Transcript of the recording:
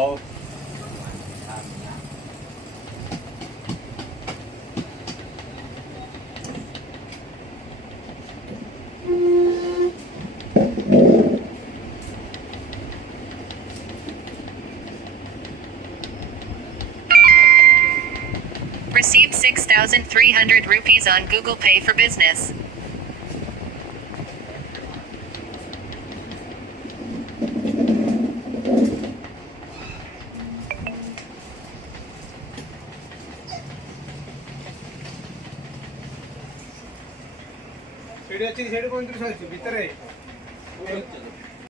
Oh. Received 6,300 rupees on Google Pay for Business. सीढ़ी अच्छी सीढ़ी कौन सी भितर है